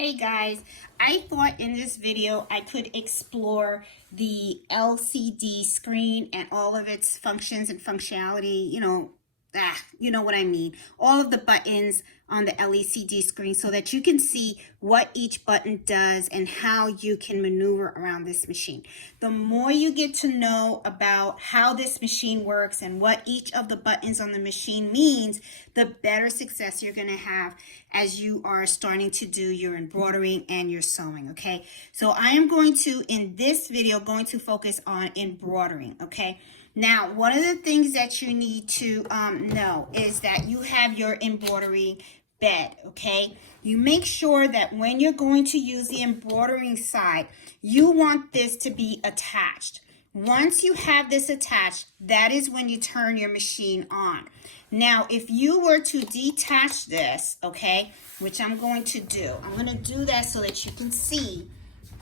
Hey guys, I thought in this video I could explore the LCD screen and all of its functions and functionality, you know what I mean. All of the buttons on the LCD screen so that you can see what each button does and how you can maneuver around this machine. The more you get to know about how this machine works and what each of the buttons on the machine means, the better success you're going to have as you are starting to do your embroidering and your sewing, okay? So I am going to, in this video, going to focus on embroidering, okay? Now, one of the things that you need to know is that you have your embroidery bed, okay? You make sure that when you're going to use the embroidering side, you want this to be attached. Once you have this attached, that is when you turn your machine on. Now, if you were to detach this, okay, which I'm going to do, I'm going to do that so that you can see.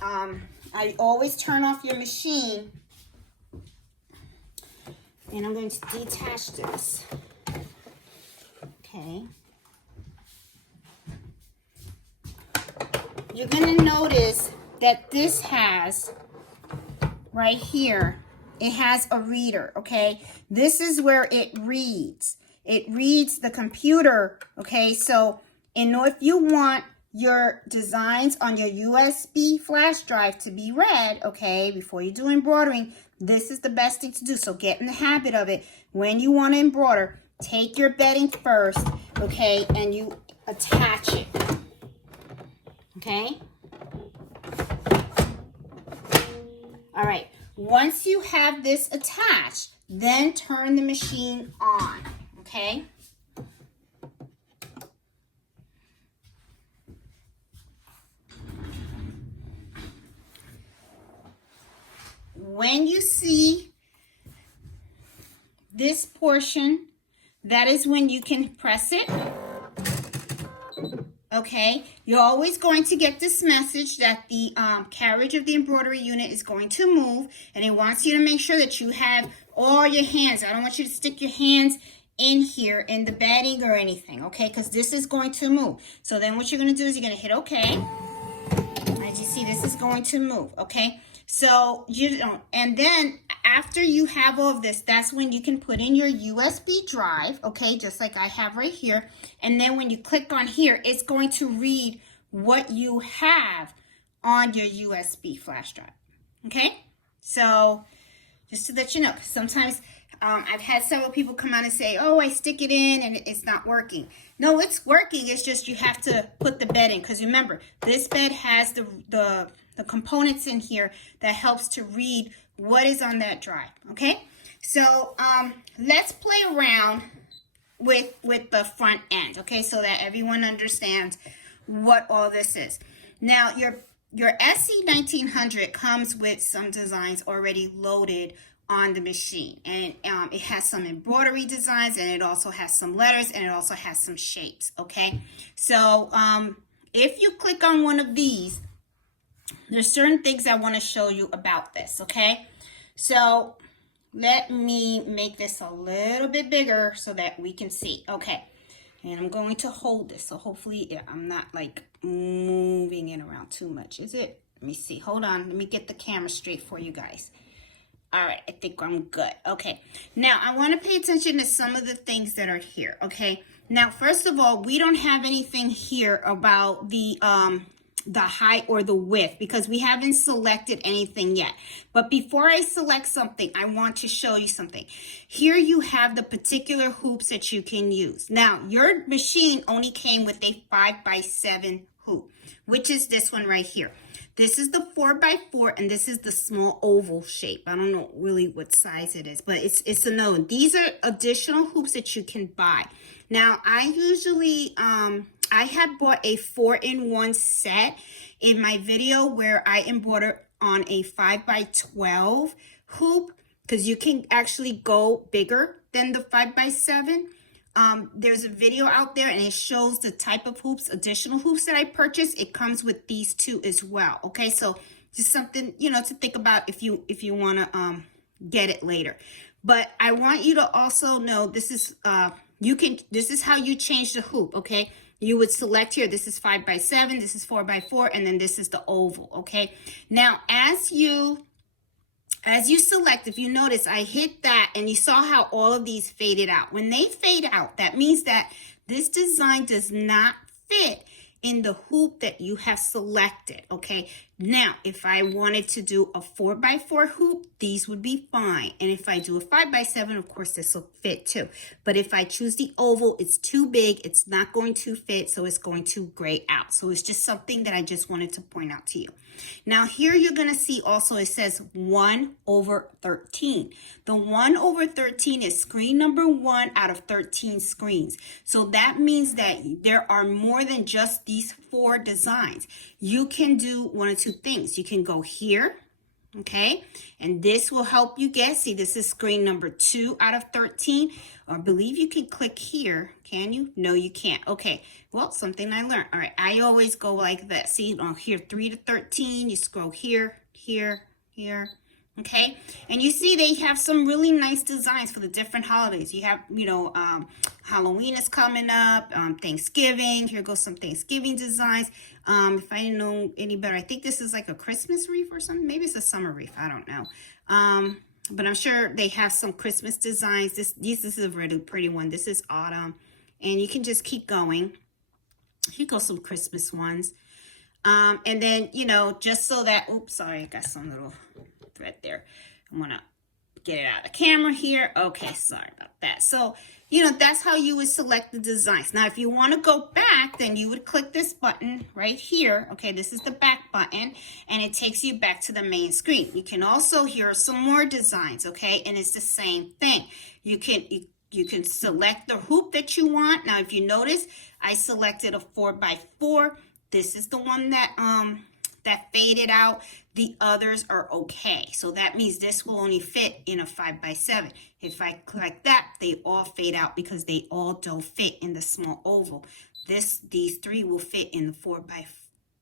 I always turn off your machine, and I'm going to detach this, okay. You're going to notice that this has, right here, it has a reader, okay? This is where it reads. It reads the computer, okay? So, if you want your designs on your USB flash drive to be read, okay, before you do embroidering, this is the best thing to do. So get in the habit of it. When you want to embroider, take your bedding first, okay, and you attach it, okay? All right. Once you have this attached, then turn the machine on, okay? When you see this portion, that is when you can press it. Okay, you're always going to get this message that the carriage of the embroidery unit is going to move, and it wants you to make sure that you have all your hands. I don't want you to stick your hands in here in the bedding or anything, okay, because this is going to move. So then what you're going to do is you're going to hit OK. As you see, this is going to move, okay? So and then after you have all of this, that's when you can put in your USB drive, okay, just like I have right here. And then when you click on here, it's going to read what you have on your USB flash drive, okay? So just to let you know, 'cause sometimes I've had several people come out and say, oh, I stick it in and it's not working. No, it's working. It's just you have to put the bed in, because remember, this bed has the components in here that helps to read what is on that drive, okay? So let's play around with the front end, okay, so that everyone understands what all this is. Now, your SE1900 comes with some designs already loaded on the machine, and it has some embroidery designs, and it also has some letters, and it also has some shapes, okay? So if you click on one of these, there's certain things I want to show you about this, okay? So let me make this a little bit bigger so that we can see, okay? And I'm going to hold this, so hopefully I'm not like moving it around too much, is it? Let me see, hold on, let me get the camera straight for you guys. All right, I think I'm good. Okay, now I want to pay attention to some of the things that are here, okay? Now, first of all, we don't have anything here about the height or the width because we haven't selected anything yet. But before I select something, I want to show you something. Here you have the particular hoops that you can use. Now, your machine only came with a 5x7 hoop, which is this one right here. This is the 4x4, and this is the small oval shape. I don't know really what size it is, but it's a no. These are additional hoops that you can buy. Now, I usually, I have bought a 4-in-1 set in my video where I embroider on a 5x12 hoop, because you can actually go bigger than the 5x7. There's a video out there and it shows the type of hoops, additional hoops that I purchased. It comes with these two as well. Okay, so just something, to think about if you want to get it later. But I want you to also know this is this is how you change the hoop, okay? you would select here, this is 5 by 7, this is 4 by 4, and then this is the oval, okay? Now, as you select, if you notice, I hit that, and you saw how all of these faded out. When they fade out, that means that this design does not fit in the hoop that you have selected, okay? Now, if I wanted to do a 4 by 4 hoop, these would be fine. And if I do a 5 by 7, of course, this will fit too. But if I choose the oval, it's too big. It's not going to fit, so it's going to gray out. So it's just something that I just wanted to point out to you. Now, here you're going to see also it says 1/13. The 1/13 is screen number 1 out of 13 screens. So that means that there are more than just these 4 designs. You can do one or two things. You can go here, okay, and this will help you get, see, this is screen number 2 out of 13. Or I believe you can click here. Can you? No, you can't. Okay, well, something I learned. All right, I always go like this. See, on here, 3 to 13, you scroll here, here, here. Okay, and you see they have some really nice designs for the different holidays. You have, you know, Halloween is coming up, Thanksgiving. Here goes some Thanksgiving designs. If I didn't know any better, I think this is like a Christmas wreath or something. Maybe it's a summer wreath. I don't know. But I'm sure they have some Christmas designs. This is a really pretty one. This is autumn, and you can just keep going. Here goes some Christmas ones. And then, you know, just so that, oops, sorry, I got some little thread there. I'm gonna get it out of the camera here. Okay, sorry about that. So, you know, that's how you would select the designs. Now, if you want to go back, then you would click this button right here. Okay, this is the back button, and it takes you back to the main screen. You can also, here are some more designs, okay, and it's the same thing. You can select the hoop that you want. Now, if you notice, I selected a 4 by 4. This is the one that that faded out. The others are okay. So that means this will only fit in a 5 by 7. If I click that, they all fade out because they all don't fit in the small oval. These 3 will fit in the 4 by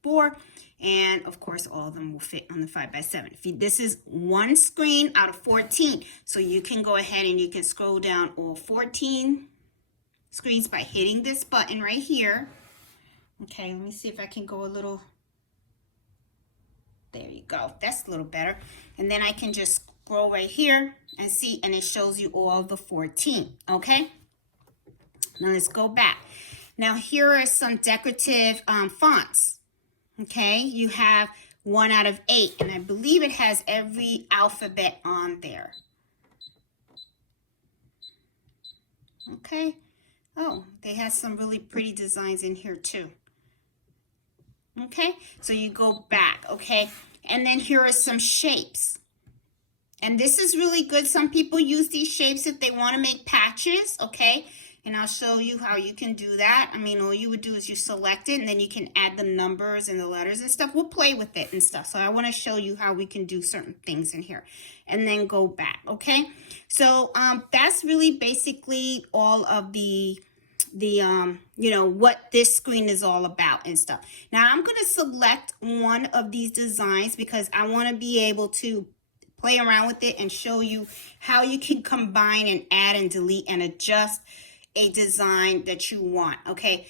4. And of course, all of them will fit on the 5 by 7. This is one screen out of 14. So you can go ahead and you can scroll down all 14 screens by hitting this button right here. Okay, let me see if I can go a little. There you go. That's a little better. And then I can just scroll right here and see, and it shows you all the 14. Okay. Now let's go back. Now here are some decorative fonts. Okay. You have 1 out of 8, and I believe it has every alphabet on there. Okay. Oh, they have some really pretty designs in here too. Okay, so you go back, okay, and then here are some shapes, and this is really good. Some people use these shapes if they want to make patches, okay, and I'll show you how you can do that. I mean, all you would do is you select it, and then you can add the numbers and the letters and stuff. We'll play with it and stuff, so I want to show you how we can do certain things in here, and then go back, okay. So that's really basically all of the you know, what this screen is all about and stuff. Now I'm going to select one of these designs because I want to be able to play around with it and show you how you can combine and add and delete and adjust a design that you want. Okay,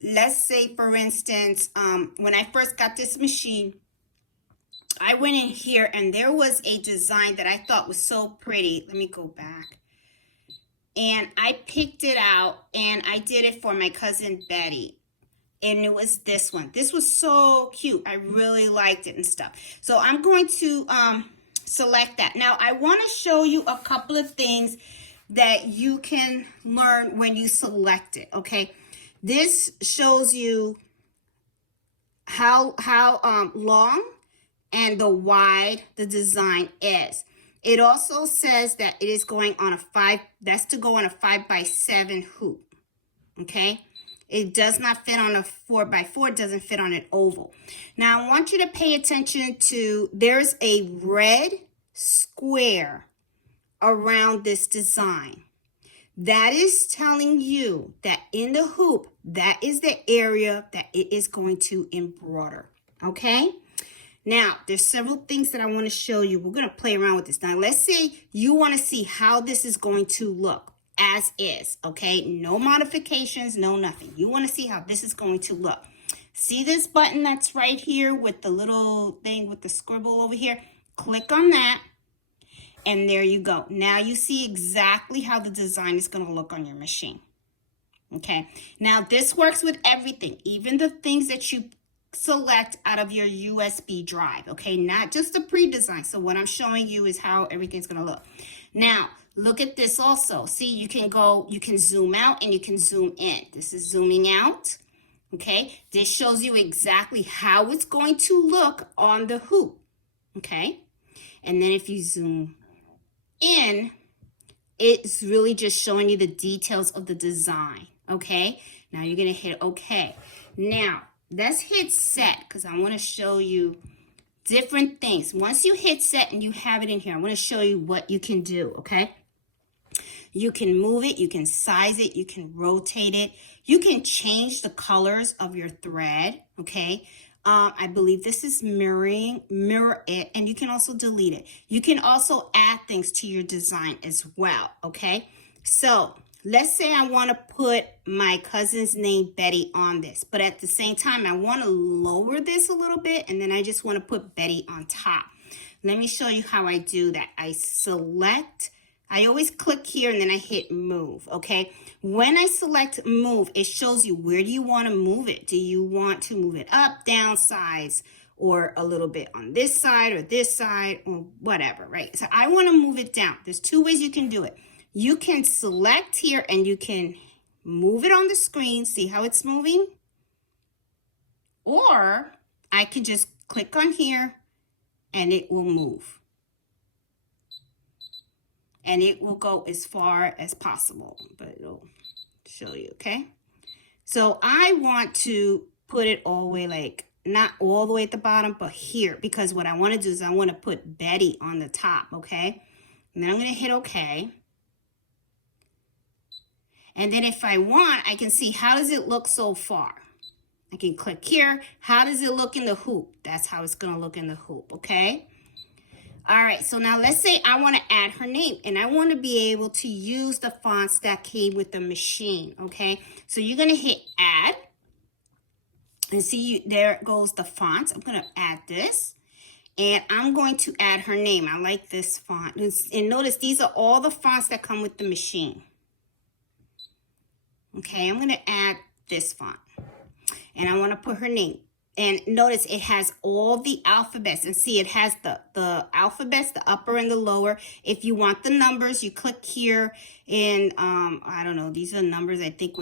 let's say for instance, when I first got this machine, I went in here and there was a design that I thought was so pretty. Let me go back. And I picked it out and I did it for my cousin Betty. And it was this one. This was so cute. I really liked it and stuff. So I'm going to select that. Now I want to show you a couple of things that you can learn when you select it. Okay. This shows you how long and the wide the design is. It also says that it is going on a 5, that's to go on a 5 by 7 hoop, okay? It does not fit on a 4 by 4, it doesn't fit on an oval. Now, I want you to pay attention to, there's a red square around this design. That is telling you that in the hoop, that is the area that it is going to embroider, okay? Now, there's several things that I want to show you. We're going to play around with this. Now, let's say you want to see how this is going to look. as is, okay? No modifications, no nothing. You want to see how this is going to look. See this button that's right here with the little thing with the scribble over here? Click on that, and there you go. Now you see exactly how the design is going to look on your machine. Okay, now this works with everything, even the things that you select out of your USB drive, okay? Not just the pre-design. So what I'm showing you is how everything's going to look. Now, look at this also. See, you can zoom out and you can zoom in. This is zooming out, okay? This shows you exactly how it's going to look on the hoop, okay? And then if you zoom in, it's really just showing you the details of the design, okay? Now you're going to hit okay. Now, let's hit set because I want to show you different things. Once you hit set and you have it in here, I want to show you what you can do, okay? You can move it, you can size it, you can rotate it. You can change the colors of your thread, okay? I believe this is mirror it, and you can also delete it. You can also add things to your design as well, okay? So let's say I want to put my cousin's name, Betty, on this, but at the same time, I want to lower this a little bit, and then I just want to put Betty on top. Let me show you how I do that. I always click here and then I hit move, okay? When I select move, it shows you where do you want to move it. Do you want to move it up, down, sides, or a little bit on this side or whatever, right? So I want to move it down. There's two ways you can do it. You can select here and you can move it on the screen. See how it's moving? Or I can just click on here and it will move. And it will go as far as possible, but it'll show you, okay? So I want to put it all the way, like, not all the way at the bottom, but here, because what I want to do is I want to put Betty on the top, okay? And then I'm going to hit okay. And then if I want, I can see how does it look so far. I can click here. How does it look in the hoop? That's how it's going to look in the hoop, okay? All right, so now let's say I want to add her name, and I want to be able to use the fonts that came with the machine, okay? So you're going to hit add, and see, there goes the fonts. I'm going to add this, and I'm going to add her name. I like this font. And notice these are all the fonts that come with the machine. Okay, I'm going to add this font, and I want to put her name. And notice it has all the alphabets. And see, it has the alphabets, the upper and the lower. If you want the numbers, you click here. And I don't know. These are numbers, I think,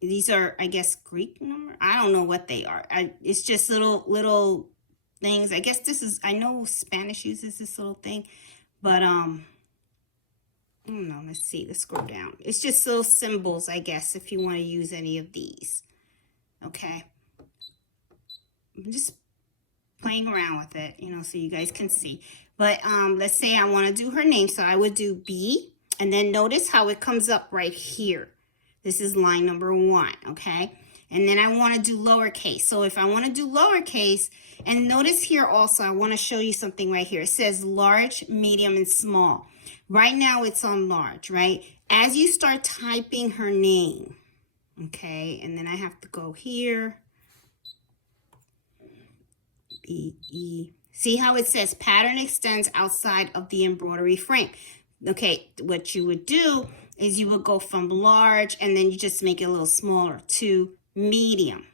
these are, I guess, Greek numbers. I don't know what they are. It's just little things. I guess this is, I know Spanish uses this little thing. But, I don't know. Let's see. Let's scroll down. It's just little symbols, I guess, if you want to use any of these. Okay. I'm just playing around with it, you know, so you guys can see. But let's say I want to do her name. So I would do B, and then notice how it comes up right here. This is line number 1, okay? And then I want to do lowercase. So if I want to do lowercase, and notice here also, I want to show you something right here. It says large, medium, and small. Right now it's on large, right? As you start typing her name, okay, and then I have to go here. B-E. See how it says pattern extends outside of the embroidery frame. Okay, what you would do is you would go from large and then you just make it a little smaller to medium.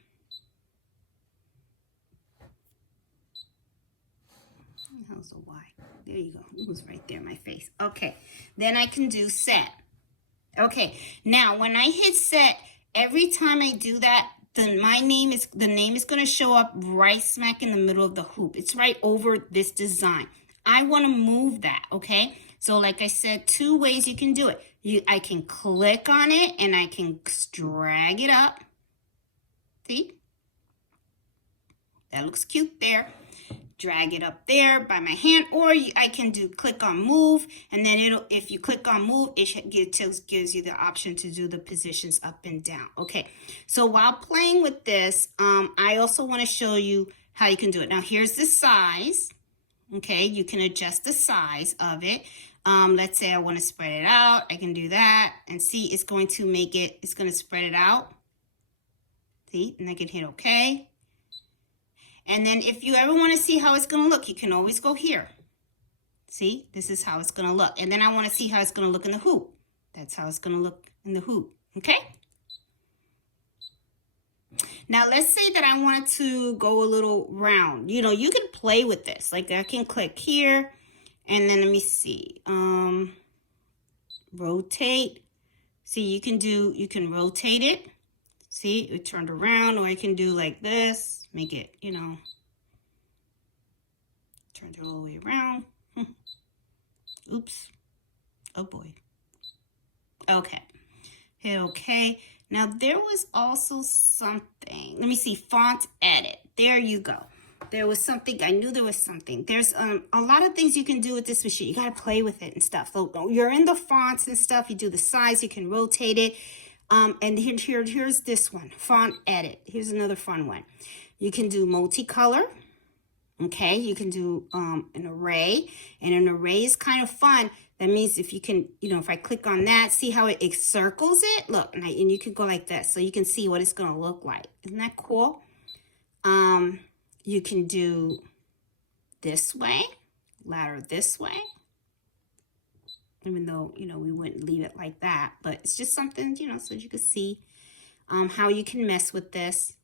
How's the Y? There you go. It was right there in my face. Okay, then I can do set. Okay, now when I hit set, every time I do that, then the name is going to show up right smack in the middle of the hoop. It's right over this design. I want to move that, okay? So like I said, two ways you can do it. I can click on it and I can drag it up. See? That looks cute there. Drag it up there by my hand, or I can do click on move, and then if you click on move, it gives you the option to do the positions up and down. Okay, so while playing with this, I also want to show you how you can do it. Now here's the size. Okay, you can adjust the size of it. Let's say I want to spread it out. I can do that and see it's going to make it, it's going to spread it out. See, and I can hit OK. And then if you ever want to see how it's going to look, you can always go here. See, this is how it's going to look. And then I want to see how it's going to look in the hoop. That's how it's going to look in the hoop. Okay. Now, let's say that I wanted to go a little round. You know, you can play with this. Like I can click here and then let me see. Rotate. See, you can rotate it. See, it turned around, or I can do like this. Make it, you know, turn it all the way around. Oops. Oh boy. Okay. Hit OK. Now there was also something. Let me see. Font edit. There you go. There was something. I knew there was something. There's a lot of things you can do with this machine. You got to play with it and stuff. So you're in the fonts and stuff. You do the size. You can rotate it. And here's this one. Font edit. Here's another fun one. You can do multicolor. Okay, you can do an array, and an array is kind of fun. That means if you can, you know, if I click on that, see how it circles it? Look, and you can go like this, so you can see what it's going to look like. Isn't that cool? You can do this way, ladder this way. Even though, you know, we wouldn't leave it like that, but it's just something, you know, so you can see how you can mess with this.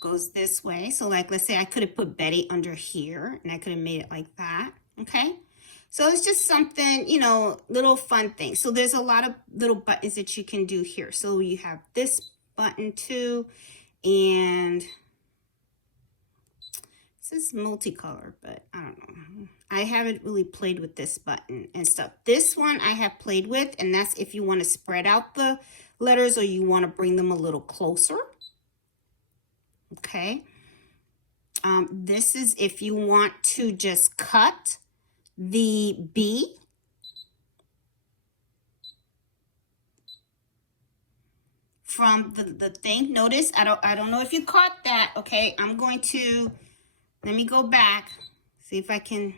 Goes this way. So like, let's say I could have put Betty under here and I could have made it like that. Okay. So it's just something, you know, little fun things. So there's a lot of little buttons that you can do here. So you have this button too. And this is multicolor, but I don't know. I haven't really played with this button and stuff. This one I have played with, and that's if you want to spread out the letters or you want to bring them a little closer. Okay. This is if you want to just cut the B. From the thing. Notice, I don't know if you caught that. Okay, I'm going to, let me go back. See if I can't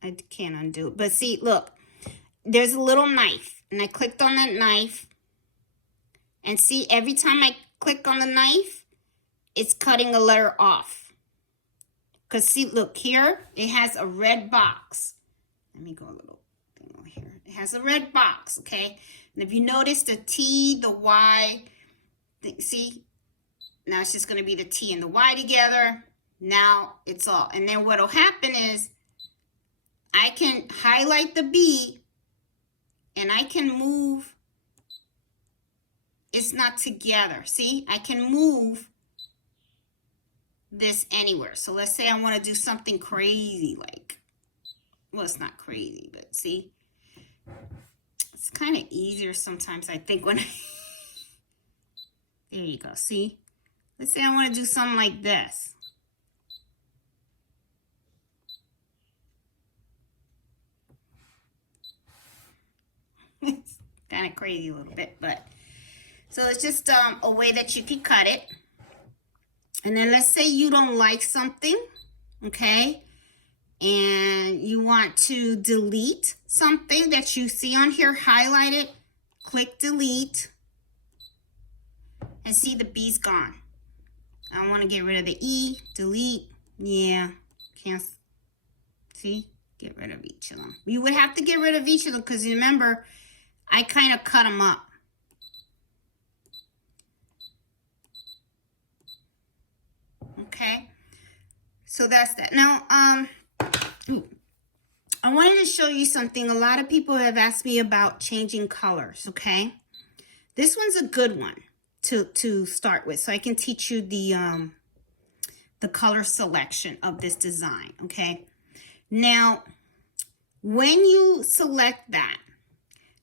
undo it. But see, look, there's a little knife, and I clicked on that knife. And see, every time I click on the knife, it's cutting a letter off. Because see, look here, it has a red box. Let me go a little thing over here. It has a red box, okay? And if you notice the T, the Y, see, now it's just going to be the T and the Y together. Now it's all. And then what will happen is I can highlight the B and I can move. It's not together. See, I can move this anywhere. So let's say I want to do something crazy, like, well, it's not crazy, but see, it's kind of easier sometimes, I think, when there you go. See, let's say I want to do something like this. It's kind of crazy a little bit, but so it's just a way that you can cut it. And then let's say you don't like something, okay, and you want to delete something that you see on here, highlight it, click delete, and see the B's gone. I want to get rid of the E, delete, yeah, can't, see, get rid of each of them. You would have to get rid of each of them because remember, I kind of cut them up. Okay, so that's that. Now, I wanted to show you something. A lot of people have asked me about changing colors, okay? This one's a good one to start with, so I can teach you the color selection of this design, okay? Now, when you select that,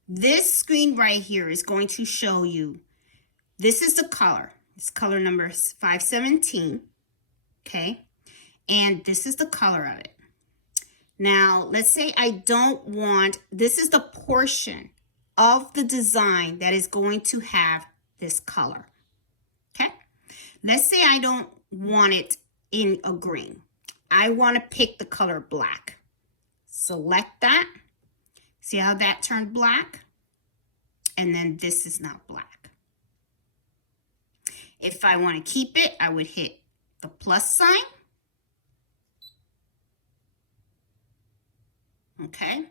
this screen right here is going to show you, this is the color. It's color number 517. Okay, and this is the color of it. Now, let's say I don't want, this is the portion of the design that is going to have this color. Okay, let's say I don't want it in a green. I want to pick the color black. Select that. See how that turned black? And then this is not black. If I want to keep it, I would hit the plus sign. Okay.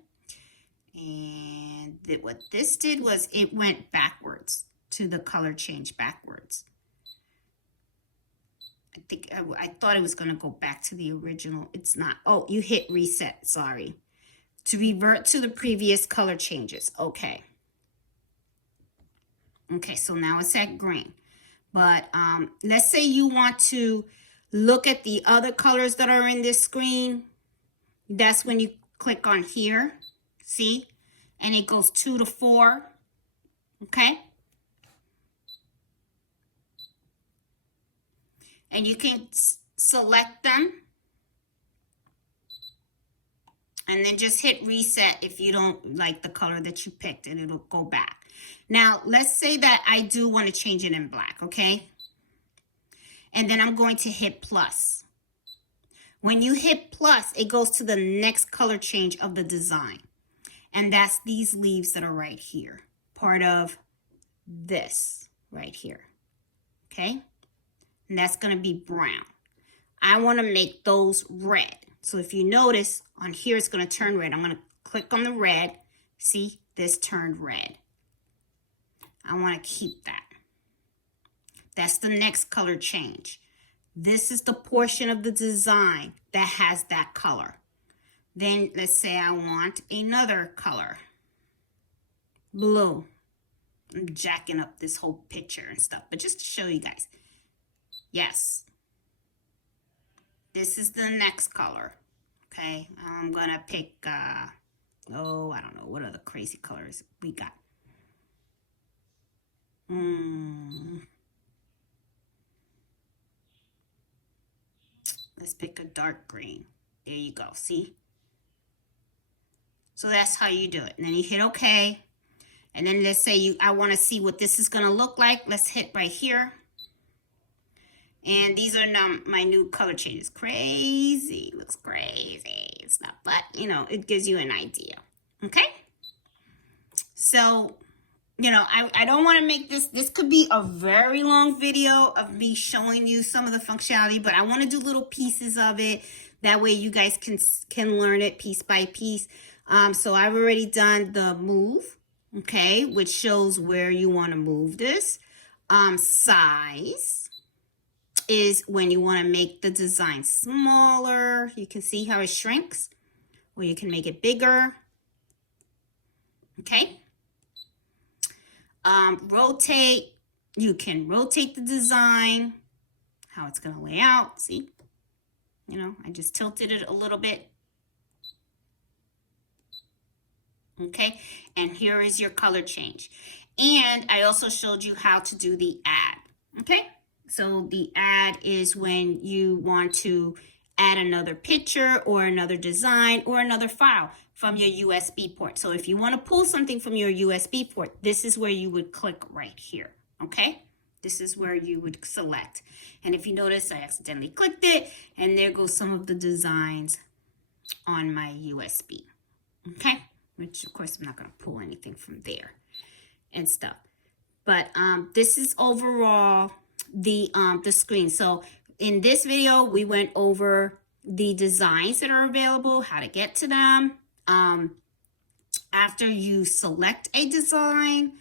And what this did was it went backwards to the color change backwards. I thought it was going to go back to the original. It's not. Oh, you hit reset. Sorry. To revert to the previous color changes. Okay. Okay, so now it's at green. But let's say you want to look at the other colors that are in this screen. That's when you click on here. See? And it goes 2 to 4. Okay? And you can select them. And then just hit reset if you don't like the color that you picked, and it'll go back. Now, let's say that I do want to change it in black, okay? And then I'm going to hit plus. When you hit plus, it goes to the next color change of the design. And that's these leaves that are right here. Part of this right here, okay? And that's going to be brown. I want to make those red. So if you notice, on here it's going to turn red. I'm going to click on the red. See, this turned red. I want to keep that. That's the next color change. This is the portion of the design that has that color. Then let's say I want another color. Blue. I'm jacking up this whole picture and stuff, but just to show you guys. Yes. This is the next color. Okay, I'm gonna pick, oh, I don't know, what other crazy colors we got? Let's pick a dark green. There you go, see? So that's how you do it. And then you hit OK. And then let's say I want to see what this is going to look like. Let's hit right here. And these are now my new color changes. Crazy. Looks crazy and stuff. But, you know, it gives you an idea. Okay? So, you know, I don't want to make this could be a very long video of me showing you some of the functionality, but I want to do little pieces of it. That way you guys can learn it piece by piece. So I've already done the move, okay, which shows where you want to move this. Size is when you want to make the design smaller. You can see how it shrinks, or you can make it bigger. Okay. Rotate. You can rotate the design, how it's going to lay out. See, you know, I just tilted it a little bit. Okay, and here is your color change. And I also showed you how to do the add. Okay, so the add is when you want to add another picture or another design or another file from your USB port. So if you want to pull something from your USB port, this is where you would click right here. Okay, this is where you would select. And if you notice, I accidentally clicked it, and there goes some of the designs on my USB. Okay. Which, of course, I'm not going to pull anything from there and stuff. But this is overall the screen. So in this video, we went over the designs that are available, how to get to them. After you select a design,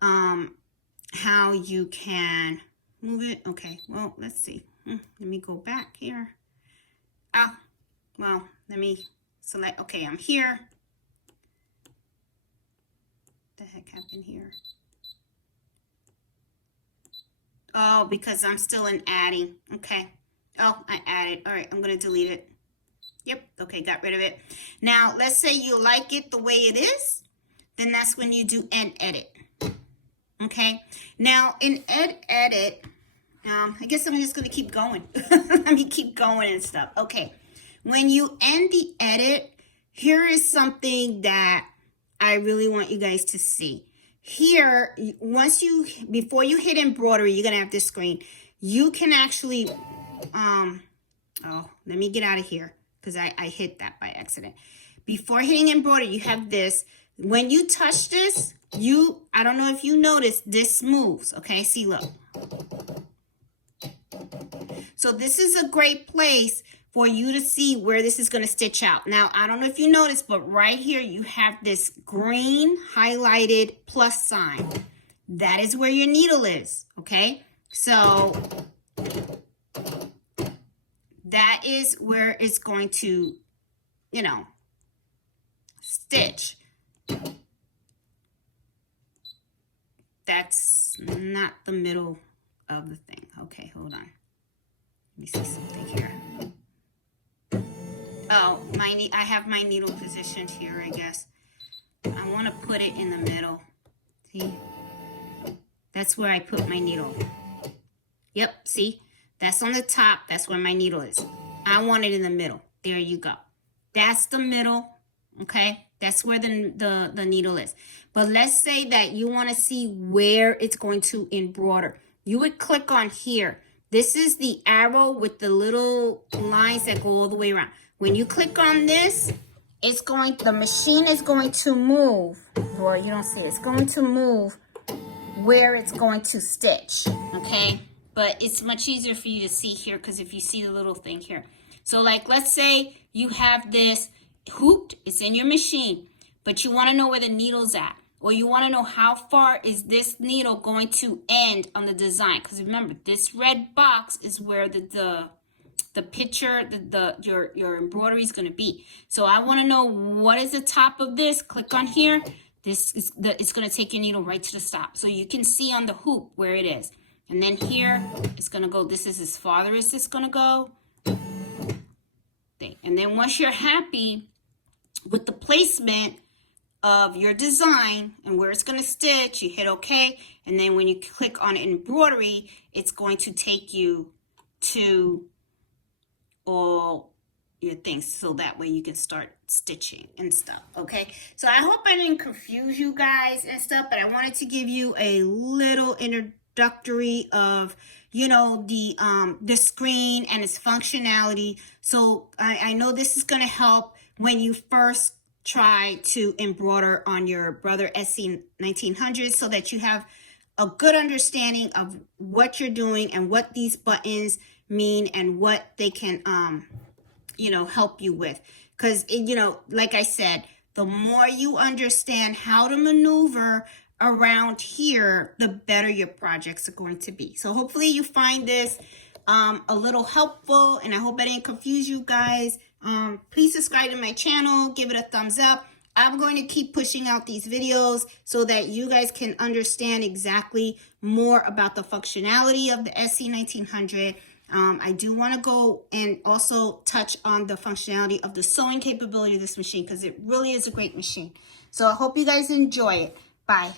how you can move it. Okay, well, let's see. Let me go back here. Well, let me select. Okay, I'm here. The heck happened here? Oh, because I'm still in adding. Okay. Oh, I added. All right, I'm going to delete it. Yep. Okay, got rid of it. Now, let's say you like it the way it is. Then that's when you do end edit. Okay. Now, in edit, I guess I'm just going to keep going. Let me keep going and stuff. Okay. When you end the edit, here is something that I really want you guys to see. Here, before you hit embroidery, you're going to have this screen. You can actually, Oh, let me get out of here because I hit that by accident. Before hitting embroidery, you have this. When you touch this, I don't know if you noticed, this moves. Okay, see, look. So this is a great place for you to see where this is going to stitch out. Now, I don't know if you noticed, but right here you have this green highlighted plus sign. That is where your needle is, okay? So that is where it's going to, you know, stitch. That's not the middle of the thing. Okay, hold on. Let me see something here. Oh, I have my needle positioned here, I guess. I want to put it in the middle. See? That's where I put my needle. Yep, see? That's on the top. That's where my needle is. I want it in the middle. There you go. That's the middle, okay? That's where the needle is. But let's say that you want to see where it's going to embroider. You would click on here. This is the arrow with the little lines that go all the way around. When you click on this, the machine is going to move. Well, you don't see it. It's going to move where it's going to stitch, okay? But it's much easier for you to see here because if you see the little thing here. So like, let's say you have this hooped, it's in your machine, but you want to know where the needle's at. Or you want to know how far is this needle going to end on the design. Because remember, this red box is where the picture, your embroidery is going to be. So I want to know what is the top of this. Click on here. It's going to take your needle right to the stop. So you can see on the hoop where it is. And then here, it's going to go, this is as far as it's going to go. And then once you're happy with the placement of your design and where it's going to stitch, you hit OK. And then when you click on embroidery, it's going to take you to all your things. So that way you can start stitching and stuff. Okay. So I hope I didn't confuse you guys and stuff, but I wanted to give you a little introductory of, you know, the screen and its functionality. So I know this is going to help when you first try to embroider on your Brother SE1900 so that you have a good understanding of what you're doing and what these buttons mean and what they can, you know, help you with. Because, you know, like I said, the more you understand how to maneuver around here, the better your projects are going to be. So hopefully you find this a little helpful, and I hope I didn't confuse you guys. Please subscribe to my channel, give it a thumbs up. I'm going to keep pushing out these videos so that you guys can understand exactly more about the functionality of the SE1900. I do want to go and also touch on the functionality of the sewing capability of this machine because it really is a great machine. So I hope you guys enjoy it. Bye.